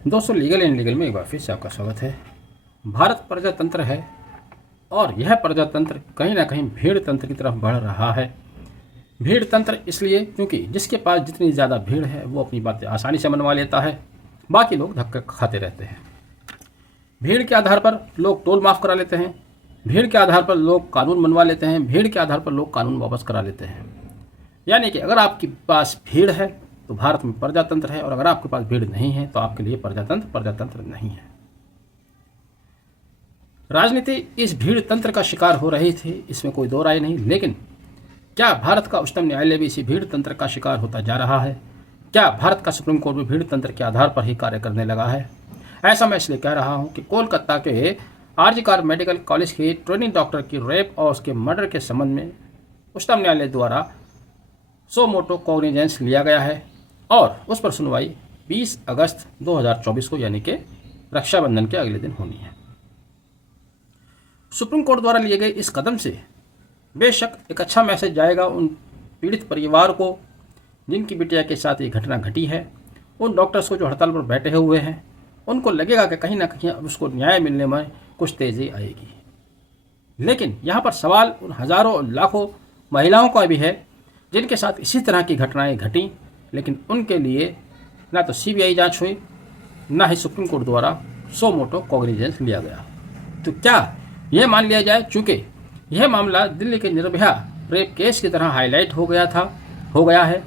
दोस्तों, legal and legal में एक बार फिर से आपका स्वागत है। भारत प्रजातंत्र है और यह प्रजातंत्र कहीं ना कहीं भीड़ तंत्र की तरफ बढ़ रहा है। भीड़ तंत्र इसलिए क्योंकि जिसके पास जितनी ज़्यादा भीड़ है वो अपनी बातें आसानी से मनवा लेता है, बाकी लोग धक्का खाते रहते हैं। भीड़ के आधार पर लोग टोल माफ़ करा लेते हैं, भीड़ के आधार पर लोग कानून बनवा लेते हैं, भीड़ के आधार पर लोग कानून वापस करा लेते हैं। यानी कि अगर आपके पास भीड़ है तो भारत में प्रजातंत्र है, और अगर आपके पास भीड़ नहीं है तो आपके लिए प्रजातंत्र नहीं है। राजनीति इस भीड़ तंत्र का शिकार हो रही थी, इसमें कोई दो राय नहीं। लेकिन क्या भारत का उच्चतम न्यायालय भी इसी भीड़ तंत्र का शिकार होता जा रहा है? क्या भारत का सुप्रीम कोर्ट भी भीड़ तंत्र के आधार पर ही कार्य करने लगा है? ऐसा मैं इसलिए कह रहा हूं कि कोलकाता के आरजी कर मेडिकल कॉलेज के ट्रेनिंग डॉक्टर की रेप और उसके मर्डर के संबंध में उच्चतम न्यायालय द्वारा सो मोटो कॉग्निजेंस लिया गया है और उस पर सुनवाई 20 अगस्त 2024 को यानी कि रक्षाबंधन के अगले दिन होनी है। सुप्रीम कोर्ट द्वारा लिए गए इस कदम से बेशक एक अच्छा मैसेज जाएगा उन पीड़ित परिवार को जिनकी बिटिया के साथ ये घटना घटी है। उन डॉक्टर्स को जो हड़ताल पर बैठे हुए हैं, उनको लगेगा कि कहीं ना कहीं अब उसको न्याय मिलने में कुछ तेज़ी आएगी। लेकिन यहाँ पर सवाल उन हज़ारों और लाखों महिलाओं का भी है जिनके साथ इसी तरह की घटनाएं घटी, लेकिन उनके लिए ना तो सीबीआई जांच हुई, ना ही सुप्रीम कोर्ट द्वारा सो मोटो कॉग्निजेंस लिया गया। तो क्या यह मान लिया जाए चूँकि यह मामला दिल्ली के निर्भया रेप केस की तरह हाईलाइट हो गया है।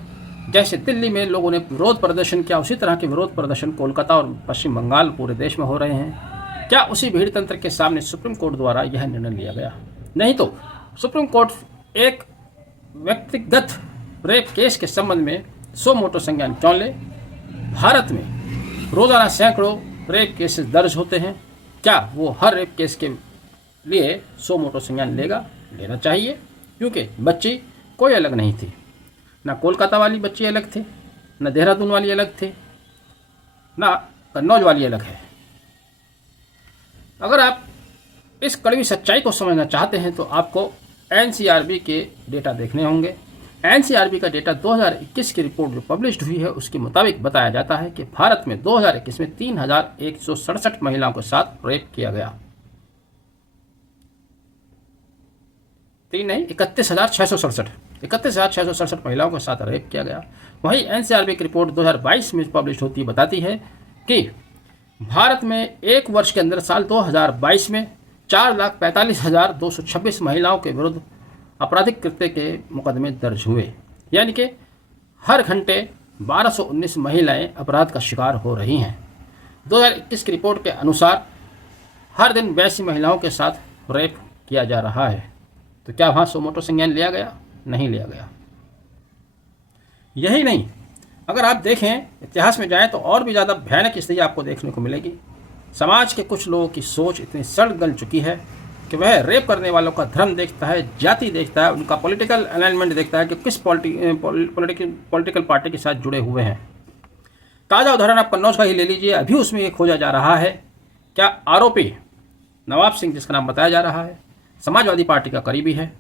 जैसे दिल्ली में लोगों ने विरोध प्रदर्शन किया, उसी तरह के विरोध प्रदर्शन कोलकाता और पश्चिम बंगाल पूरे देश में हो रहे हैं। क्या उसी भीड़ तंत्र के सामने सुप्रीम कोर्ट द्वारा यह निर्णय लिया गया? नहीं तो सुप्रीम कोर्ट एक व्यक्तिगत रेप केस के संबंध में सो मोटो संज्ञान क्यों ले? भारत में रोजाना सैकड़ों रेप केसेस दर्ज होते हैं। क्या वो हर रेप केस के लिए सो मोटो संज्ञान लेना चाहिए? क्योंकि बच्ची कोई अलग नहीं थी, ना कोलकाता वाली बच्ची अलग थे, ना देहरादून वाली अलग थे, ना कन्नौज वाली अलग है। अगर आप इस कड़वी सच्चाई को समझना चाहते हैं तो आपको एनसीआरबी के डेटा देखने होंगे। एनसीआरबी का डेटा 2021 की रिपोर्ट जो पब्लिश्ड हुई है उसके मुताबिक बताया जाता है कि भारत में 2021 में 3167 महिलाओं के साथ रेप किया गया। 31,667 महिलाओं के साथ रेप किया गया। वहीं एनसीआरबी की रिपोर्ट 2022 में पब्लिश होती है बताती है कि भारत में एक वर्ष के अंदर साल 2022 में 4,45,226 महिलाओं के विरुद्ध आपराधिक कृत्य के मुकदमे दर्ज हुए। यानी कि हर घंटे 1219 महिलाएं अपराध का शिकार हो रही हैं। 2021 की रिपोर्ट के अनुसार हर दिन 82 महिलाओं के साथ रेप किया जा रहा है। तो क्या वहाँ सो मोटो संज्ञान लिया गया? नहीं लिया गया। यही नहीं, अगर आप देखें इतिहास में जाएं तो और भी ज़्यादा भयानक स्थिति आपको देखने को मिलेगी। समाज के कुछ लोगों की सोच इतनी सड़ गल चुकी है कि वह रेप करने वालों का धर्म देखता है, जाति देखता है, उनका पॉलिटिकल अलाइनमेंट देखता है कि किस पॉलिटिकल पार्टी के साथ जुड़े हुए हैं। ताज़ा उदाहरण आप कन्नौज का ही ले लीजिए। अभी उसमें ये खोजा जा रहा है क्या आरोपी नवाब सिंह, जिसका नाम बताया जा रहा है, समाजवादी पार्टी का करीबी है।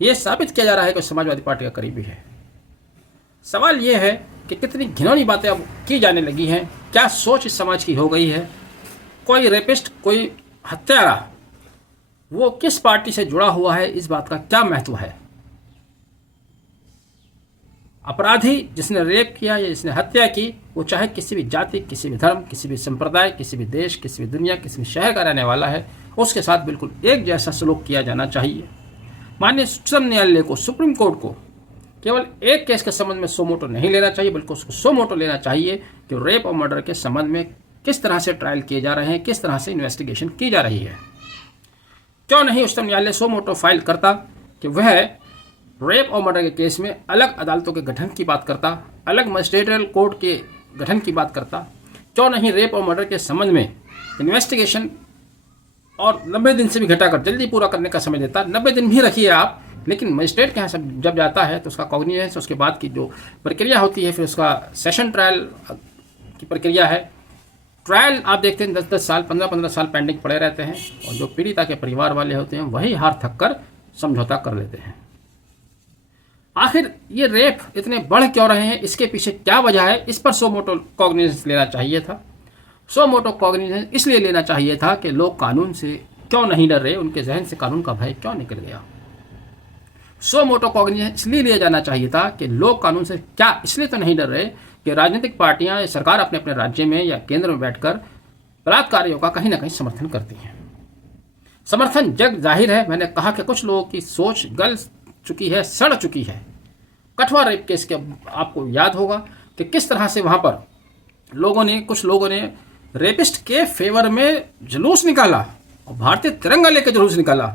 ये साबित किया जा रहा है कि समाजवादी पार्टी का करीबी है। सवाल ये है कि कितनी घिनौनी बातें अब की जाने लगी हैं। क्या सोच इस समाज की हो गई है? कोई रेपिस्ट, कोई हत्यारा, वो किस पार्टी से जुड़ा हुआ है, इस बात का क्या महत्व है? अपराधी जिसने रेप किया या जिसने हत्या की, वो चाहे किसी भी जाति, किसी भी धर्म, किसी भी संप्रदाय, किसी भी देश, किसी भी दुनिया, किसी भी शहर का रहने वाला है, उसके साथ बिल्कुल एक जैसा सलूक किया जाना चाहिए। माननीय उच्चतम न्यायालय को, सुप्रीम कोर्ट को केवल एक केस के संबंध में सो मोटो नहीं लेना चाहिए, बल्कि उसको सो मोटो लेना चाहिए कि रेप और मर्डर के संबंध में किस तरह से ट्रायल किए जा रहे हैं, किस तरह से इन्वेस्टिगेशन की जा रही है। क्यों नहीं उच्चतम न्यायालय सो मोटो फाइल करता कि वह रेप और मर्डर के केस में अलग अदालतों के गठन की बात करता, अलग मजिस्ट्रेरियल कोर्ट के गठन की बात करता। क्यों नहीं रेप और मर्डर के संबंध में इन्वेस्टिगेशन और 90 दिन से भी घटाकर जल्दी पूरा करने का समय देता। 90 दिन भी रखिए आप, लेकिन मजिस्ट्रेट के यहाँ सब जब जाता है तो उसका कॉग्निजेंस, उसके बाद की जो प्रक्रिया होती है, फिर उसका सेशन ट्रायल की प्रक्रिया है। ट्रायल आप देखते हैं 10-10 साल, 15-15 साल पेंडिंग पड़े रहते हैं, और जो पीड़िता के परिवार वाले होते हैं वही हार थक कर समझौता कर लेते हैं। आखिर ये रेप इतने बढ़ क्यों रहे हैं, इसके पीछे क्या वजह है? इस पर सो मोटो कॉग्निजेंस लेना चाहिए था। सो मोटो कॉग्निजेंस इसलिए लेना चाहिए था कि लोग कानून से क्यों नहीं डर रहे, उनके जहन से कानून का भय क्यों निकल गया। सो मोटो कॉग्निजेंस इसलिए लिया जाना चाहिए था कि लोग कानून से क्या इसलिए तो नहीं डर रहे कि राजनीतिक पार्टियां या सरकार अपने अपने राज्य में या केंद्र में बैठकर बलात्कारियों का कहीं ना कहीं समर्थन करती हैं। समर्थन जग जाहिर है। मैंने कहा कि कुछ लोगों की सोच गल चुकी है, सड़ चुकी है। कठुआ रेप केस के आपको याद होगा कि किस तरह से वहां पर कुछ लोगों ने रेपिस्ट के फेवर में जुलूस निकाला और भारतीय तिरंगा लेकर जुलूस निकाला।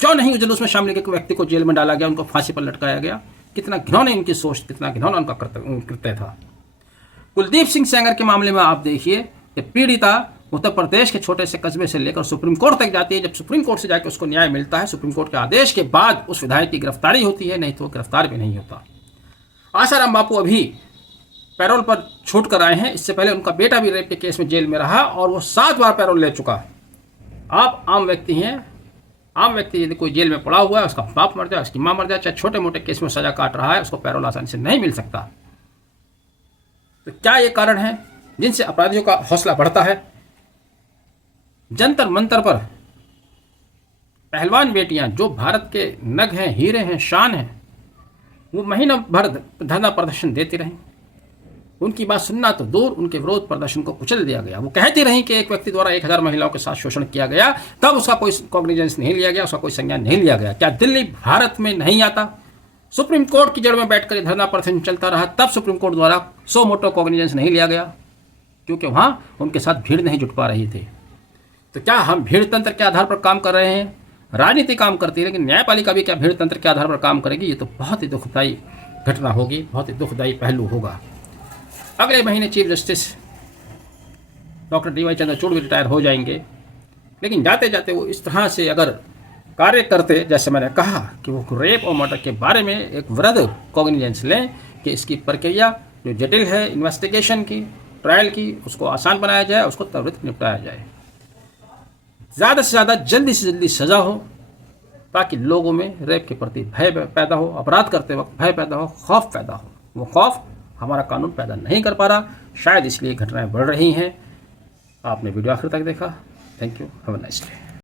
क्यों नहीं जुलूस में शामिल एक व्यक्ति को जेल में डाला गया, उनको फांसी पर लटकाया गया। कितना घिनौनी उनकी सोच, कितना घिनौना उनका कृत्य था। कुलदीप सिंह सेंगर के मामले में आप देखिए कि पीड़िता उत्तर प्रदेश के छोटे से कस्बे से लेकर सुप्रीम कोर्ट तक जाती है। जब सुप्रीम कोर्ट से जाकर उसको न्याय मिलता है, सुप्रीम कोर्ट के आदेश के बाद उस विधायक की गिरफ्तारी होती है, नहीं तो गिरफ्तार भी नहीं होता। आसाराम बापू अभी पैरोल पर छूट कर आए हैं। इससे पहले उनका बेटा भी रेप के केस में जेल में रहा और वो 7 बार पैरोल ले चुका। आप आम व्यक्ति हैं, आम व्यक्ति यदि कोई जेल में पड़ा हुआ है, उसका बाप मर जाए, उसकी माँ मर जाए, चाहे छोटे मोटे केस में सजा काट रहा है, उसको पैरोल आसानी से नहीं मिल सकता। तो क्या ये कारण है जिनसे अपराधियों का हौसला बढ़ता है? जंतर मंतर पर पहलवान बेटियां जो भारत के नग हैं, हीरे हैं, शान हैं, वो महीना भर धरना प्रदर्शन देती रहीं। उनकी बात सुनना तो दूर, उनके विरोध प्रदर्शन को कुचल दिया गया। वो कहती रहीं कि एक व्यक्ति द्वारा 1000 महिलाओं के साथ शोषण किया गया, तब उसका कोई कॉग्निजेंस नहीं लिया गया, उसका कोई संज्ञान नहीं लिया गया। क्या दिल्ली भारत में नहीं आता? सुप्रीम कोर्ट की जड़ में बैठकर धरना प्रदर्शन चलता रहा, तब सुप्रीम कोर्ट द्वारा सो मोटो कॉग्निजेंस नहीं लिया गया, क्योंकि वहां उनके साथ भीड़ नहीं जुट पा रही थी। तो क्या हम भीड़ तंत्र के आधार पर काम कर रहे हैं? राजनीति काम करती है, लेकिन न्यायपालिका भी क्या भीड़ तंत्र के आधार पर काम करेगी? ये तो बहुत ही दुखदायी घटना होगी, बहुत ही दुखदायी पहलू होगा। अगले महीने chief justice doctor DY Chandrachud भी रिटायर हो जाएंगे, लेकिन जाते जाते वो इस तरह से अगर कार्य करते, जैसे मैंने कहा कि वो रेप और मर्डर के बारे में एक वृद्ध कॉग्निजेंस लें कि इसकी प्रक्रिया जो जटिल है, इन्वेस्टिगेशन की, ट्रायल की, उसको आसान बनाया जाए, उसको त्वरित निपटाया जाए, ज़्यादा से ज़्यादा जल्दी से जल्दी सज़ा हो, ताकि लोगों में रेप के प्रति भय पैदा हो, अपराध करते वक्त भय पैदा हो, खौफ पैदा हो। वो खौफ हमारा कानून पैदा नहीं कर पा रहा, शायद इसलिए घटनाएं बढ़ रही हैं। आपने वीडियो आखिर तक देखा। Thank you, have a nice day.